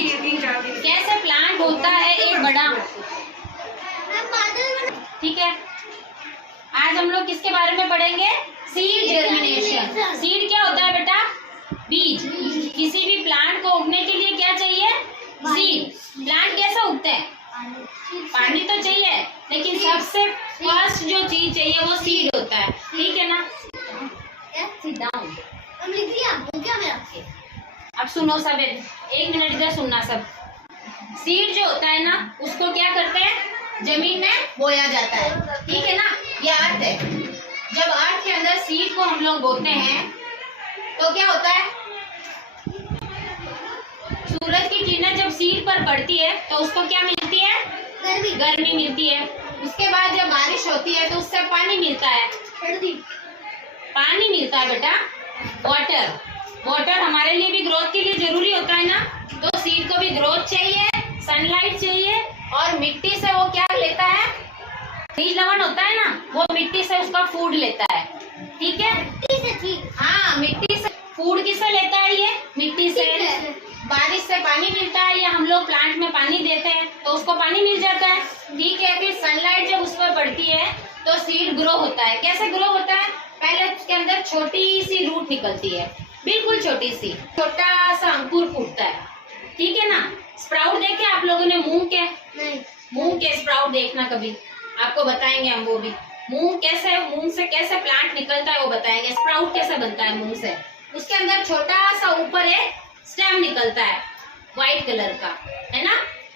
बीज कैसे प्लांट होता है एक बड़ा, ठीक है। आज हम लोग किसके बारे में पढ़ेंगे? Seed germination. सीड क्या होता है बेटा? बीज। किसी भी प्लांट को उगने के लिए क्या चाहिए? सीड। प्लांट कैसा उगता है? पानी तो चाहिए, लेकिन सबसे फर्स्ट जो चीज चाहिए वो सीड होता है, ठीक है ना। Sit down. अब सुनो सब, 1 मिनट इधर सुनना सब। सीड जो होता है ना, उसको क्या करते हैं? जमीन में बोया जाता है, ठीक है ना। ये अर्थ है। जब अर्थ के अंदर सीड को हम लोग बोते हैं तो क्या होता है? सूरज की किरणें जब सीड पर पड़ती है तो उसको क्या मिलती है? गर्मी मिलती है। उसके बाद जब बारिश होती है तो उससे पानी मिलता है। पानी मिलता है बेटा, वाटर। वाटर हमारे लिए भी ग्रोथ के लिए जरूरी होता है ना। तो सीड को भी ग्रोथ चाहिए, सनलाइट चाहिए, और मिट्टी से वो क्या लेता है? बीज लवण होता है ना, वो मिट्टी से उसका फूड लेता है, ठीक है। हाँ, मिट्टी से फूड किससे लेता है? ये मिट्टी से। बारिश से पानी मिलता है, या हम लोग प्लांट में पानी देते हैं तो उसको पानी मिल जाता है, ठीक है। फिर सनलाइट जब उस पर पड़ती है तो सीड ग्रो होता है। कैसे ग्रो होता है? पहले उसके अंदर छोटी सी रूट निकलती है, बिल्कुल छोटी सी, छोटा सा अंकुर फूटता है, ठीक है ना। स्प्राउट देखे आप लोगों ने? मूंग के? नहीं। मूंग के स्प्राउट देखना कभी, आपको बताएंगे हम वो भी। मूंग से कैसे प्लांट निकलता है वो बताएंगे। स्प्राउट कैसे बनता है मूंग से? उसके अंदर छोटा सा ऊपर एक स्टेम निकलता है व्हाइट कलर का, है ना।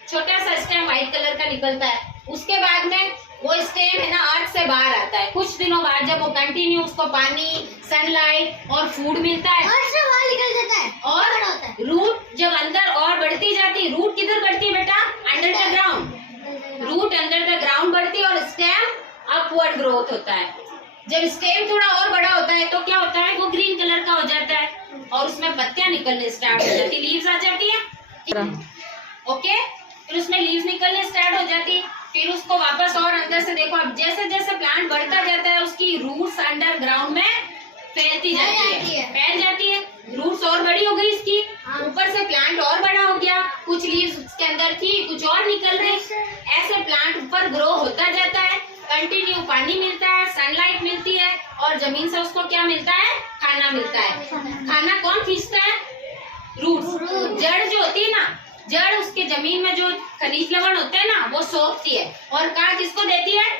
छोटा सा स्टेम व्हाइट कलर का निकलता है। उसके बाद में वो स्टेम है ना अर्थ से बाहर आता है। कुछ दिनों बाद जब वो कंटिन्यू उसको पानी, सनलाइट और फूड मिलता है, बाहर निकल जाता है और रूट जब अंदर और बढ़ती जाती है। रूट किधर बढ़ती है बेटा? Under the ground. Root under the ground बढ़ती है और स्टेम अपवर्ड ग्रोथ होता है। जब स्टेम थोड़ा और बड़ा होता है तो क्या होता है? वो ग्रीन कलर का हो जाता है और उसमें पत्तियां निकलने स्टार्ट हो जाती, लीव्स आ जाती है, ओके। फिर उसमें लीव्स निकलने स्टार्ट हो जाती। फिर उसको वापस और अंदर से देखो, अब जैसे जैसे प्लांट बढ़ता जाता है उसकी रूट्स अंडर ग्राउंड में फैल जाती है। रूट्स और बड़ी हो गई इसकी, ऊपर से प्लांट और बड़ा हो गया। कुछ लीव्स उसके अंदर थी, कुछ और निकल रही। ऐसे प्लांट ऊपर ग्रो होता जाता है। कंटिन्यू पानी मिलता है, सनलाइट मिलती है, और जमीन से उसको क्या मिलता है? खाना मिलता है। खाना कौन खींचता है? रूट्स। जड़ जो होती है ना, जड़ उसके जमीन में जो खनिज लवण होते हैं ना, वो सोखती है। और कहाँ किसको देती है?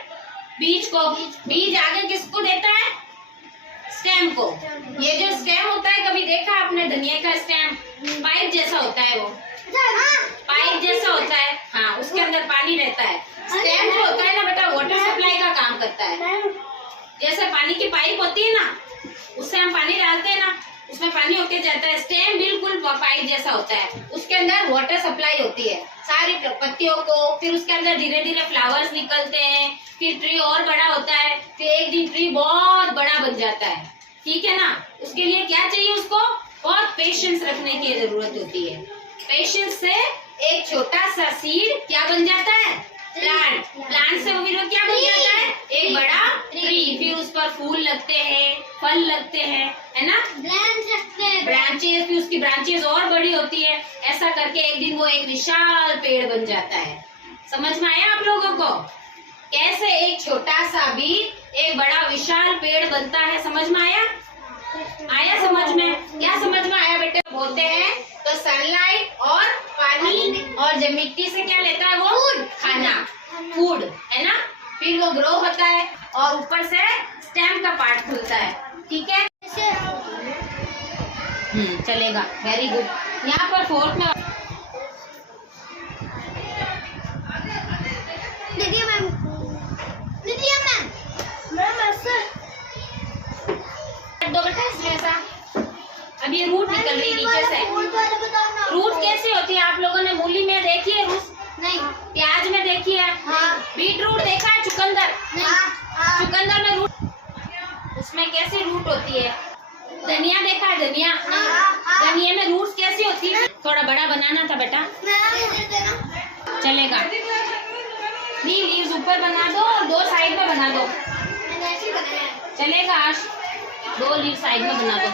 बीज को। बीज आगे किसको देता है? स्टेम को। ये जो स्टेम होता है, कभी देखा आपने धनिया का स्टेम? पाइप जैसा होता है वो, पाइप जैसा होता है। हाँ, उसके अंदर पानी रहता है। स्टेम जो होता है ना बेटा, वाटर सप्लाई का काम करता है। जैसे पानी की पाइप होती है ना, उससे हम पानी डालते हैं ना, उसमें पानी होके जाता है। स्टेम बिल्कुल पाइप जैसा होता है, उसके अंदर वाटर सप्लाई होती है सारी पत्तियों को। फिर उसके अंदर धीरे धीरे फ्लावर्स निकलते हैं, फिर ट्री और बड़ा होता है, फिर एक दिन ट्री बहुत बड़ा बन जाता है, ठीक है ना। उसके लिए क्या चाहिए? उसको बहुत पेशेंस रखने की जरूरत होती है। पेशेंस से एक छोटा सा सीड क्या बन जाता है? प्लांट। प्लांट से वो क्या बन जाता है? एक बड़ा ट्री। फिर उस पर फूल लगते हैं, फल लगते हैं, है ना, ब्रांचेस। फिर उसकी ब्रांचेस और बड़ी होती है। ऐसा करके एक दिन वो एक विशाल पेड़ बन जाता है। समझ में आया आप लोगों को? कैसे एक छोटा सा बीज एक बड़ा विशाल पेड़ बनता है? समझ में आया? आया समझ में? क्या समझ में आया बेटे? बोलते हैं तो सनलाइट और पानी और जब मिट्टी से क्या लेता है? वो फूड, खाना, फूड, है ना। फिर वो ग्रो होता है और ऊपर से स्टेम का पार्ट खुलता है, ठीक है। चलेगा, वेरी गुड। यहाँ पर फोर्थ में दो बेटा इसमें ऐसा। अब ये रूट निकल रही नीचे से। रूट कैसी होती है? आप लोगों ने मूली में देखी है रूट? नहीं। प्याज में देखी है? हाँ। बीट रूट देखा है? चुकंदर? नहीं। चुकंदर में रूट, उसमें कैसी रूट होती है? धनिया देखा है? धनिया? धनिया में रूट्स कैसी होती है? थोड़ा बड़ा बनाना था बेटा। चलेगा। लीव्स ऊपर बना दो और 2 साइड में बना दो। चलेगा आज? 2 लीव साइड में बना दो।